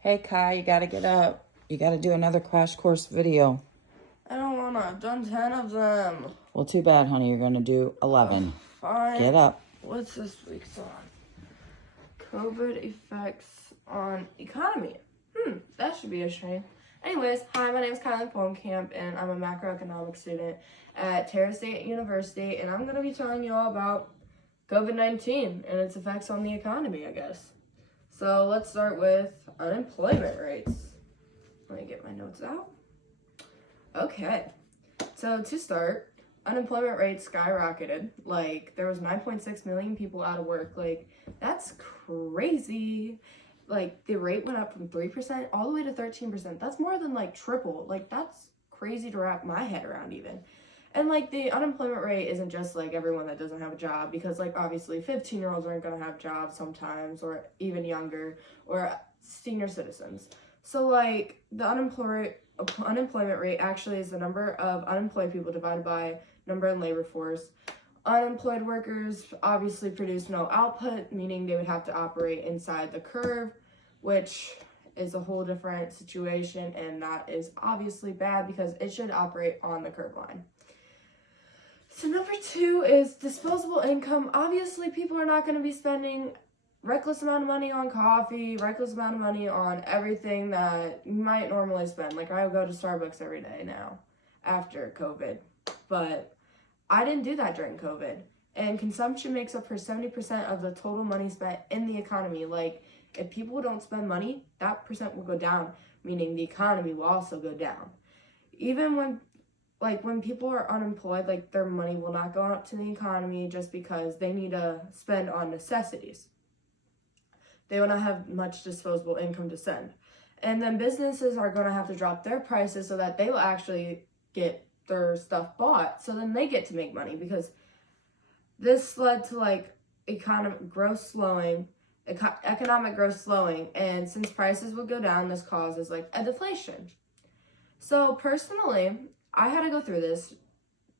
Hey Kai, you gotta get up. You gotta do another crash course video. I don't wanna. I've done 10 of them. Well, too bad, honey. You're gonna do 11. Fine. Get up. What's this week's on? COVID effects on economy. That should be a shame. Anyways, hi, my name is Kylie Plumcamp, and I'm a macroeconomics student at Terra State University, and I'm gonna be telling you all about COVID-19 and its effects on the economy, I guess. So let's start with unemployment rates. Let me get my notes out. Okay, so to start, unemployment rates skyrocketed. Like, there was 9.6 million people out of work. Like, that's crazy. Like, the rate went up from 3% all the way to 13%. That's more than, like, triple. Like, that's crazy to wrap my head around even. And, like, the unemployment rate isn't just, like, everyone that doesn't have a job, because, like, obviously 15-year-olds aren't going to have jobs sometimes, or even younger, or senior citizens. So, like, the unemployment rate actually is the number of unemployed people divided by number in labor force. Unemployed workers obviously produce no output, meaning they would have to operate inside the curve, which is a whole different situation, and that is obviously bad because it should operate on the curve line. So number 2 is disposable income. Obviously, people are not going to be spending reckless amount of money on coffee, reckless amount of money on everything that you might normally spend. Like, I go to Starbucks every day now after COVID, but I didn't do that during COVID. And consumption makes up for 70% of the total money spent in the economy. Like, if people don't spend money, that percent will go down, meaning the economy will also go down. Even when people are unemployed, like, their money will not go up to the economy just because they need to spend on necessities. They will not have much disposable income to send. And then businesses are going to have to drop their prices so that they will actually get their stuff bought, so then they get to make money, because this led to, like, economic growth slowing, and since prices will go down, this causes, like, a deflation. So personally, I had to go through this,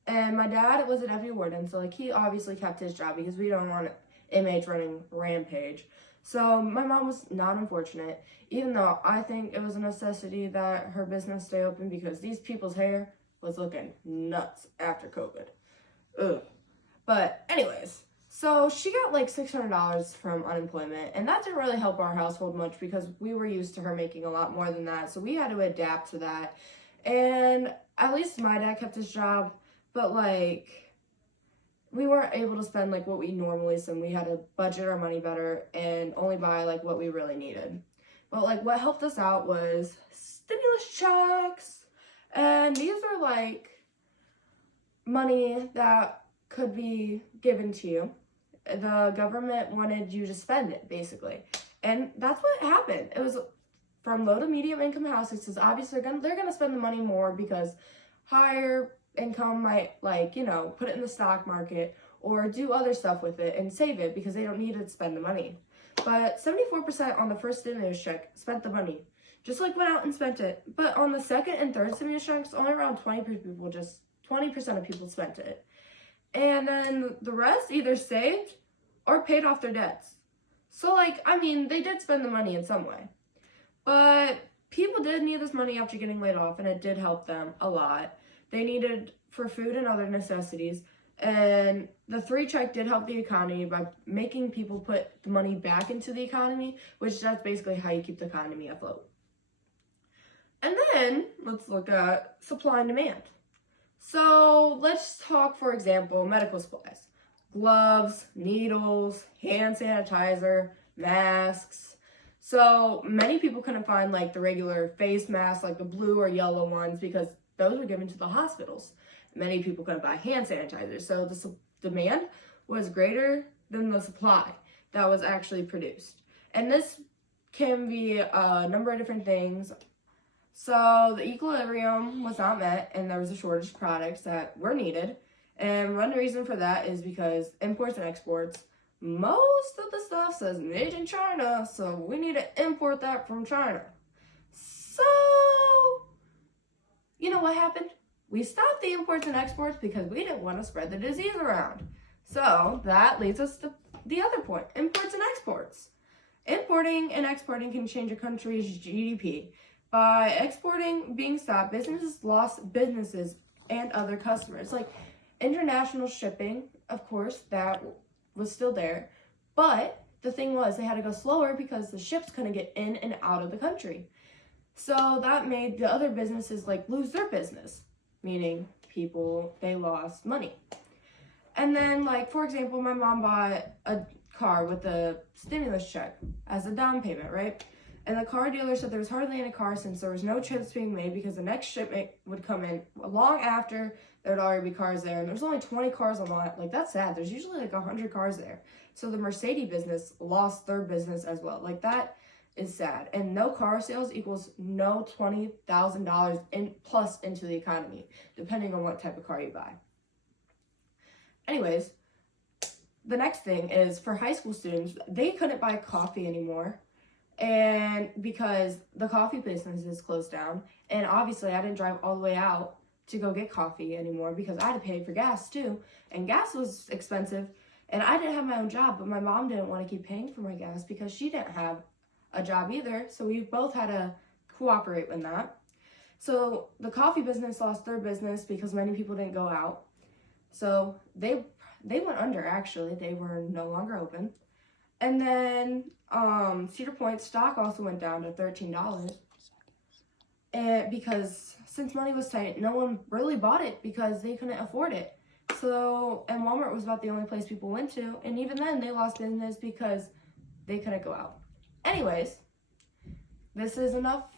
and my dad was a deputy warden, so, like, he obviously kept his job because we don't want inmates running rampage. So my mom was not unfortunate, even though I think it was a necessity that her business stay open, because these people's hair was looking nuts after COVID. Ugh. But anyways, so she got like $600 from unemployment, and that didn't really help our household much because we were used to her making a lot more than that, so we had to adapt to that. And at least my dad kept his job, but, like, we weren't able to spend, like, what we normally spend. We had to budget our money better and only buy, like, what we really needed. But, like, what helped us out was stimulus checks. And these are, like, money that could be given to you. The government wanted you to spend it, basically. And that's what happened. It was from low to medium income houses, because obviously they're going to spend the money more because higher income might, like, you know, put it in the stock market or do other stuff with it and save it because they don't need to spend the money. But 74% on the first stimulus check spent the money. Just, like, went out and spent it. But on the second and third stimulus checks, only around 20% of people spent it. And then the rest either saved or paid off their debts. So, like, I mean, they did spend the money in some way. But people did need this money after getting laid off, and it did help them a lot. They needed for food and other necessities. And the 3 check did help the economy by making people put the money back into the economy, which that's basically how you keep the economy afloat. And then let's look at supply and demand. So let's talk, for example, medical supplies. Gloves, needles, hand sanitizer, masks. So many people couldn't find, like, the regular face masks, like the blue or yellow ones, because those were given to the hospitals. Many people couldn't buy hand sanitizer. So the demand was greater than the supply that was actually produced. And this can be a number of different things. So the equilibrium was not met, and there was a shortage of products that were needed. And one reason for that is because imports and exports, most of the stuff says made in China, so we need to import that from China. So, you know what happened? We stopped the imports and exports because we didn't want to spread the disease around. So that leads us to the other point, imports and exports. Importing and exporting can change a country's GDP. By exporting being stopped, businesses lost businesses and other customers. Like international shipping, of course, that was still there. But the thing was, they had to go slower because the ships couldn't get in and out of the country. So that made the other businesses like lose their business, meaning people, they lost money. And then, like, for example, my mom bought a car with a stimulus check as a down payment, right? And the car dealer said there was hardly any cars since there was no trips being made because the next shipment would come in long after there'd already be cars there. And there's only 20 cars on the lot. Like, that's sad. There's usually like 100 cars there. So the Mercedes business lost their business as well. Like, that is sad. And no car sales equals no $20,000 in plus into the economy, depending on what type of car you buy. Anyways, the next thing is for high school students, they couldn't buy coffee anymore. And because the coffee business is closed down, and obviously I didn't drive all the way out to go get coffee anymore because I had to pay for gas too. And gas was expensive. And I didn't have my own job, but my mom didn't want to keep paying for my gas because she didn't have a job either. So we both had to cooperate with that. So the coffee business lost their business because many people didn't go out. So they went under, actually. They were no longer open. And then Cedar Point stock also went down to $13. And because since money was tight, no one really bought it because they couldn't afford it. So, and Walmart was about the only place people went to. And even then, they lost business because they couldn't go out. Anyways, this is enough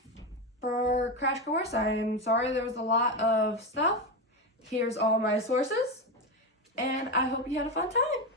for Crash Course. I am sorry there was a lot of stuff. Here's all my sources. And I hope you had a fun time.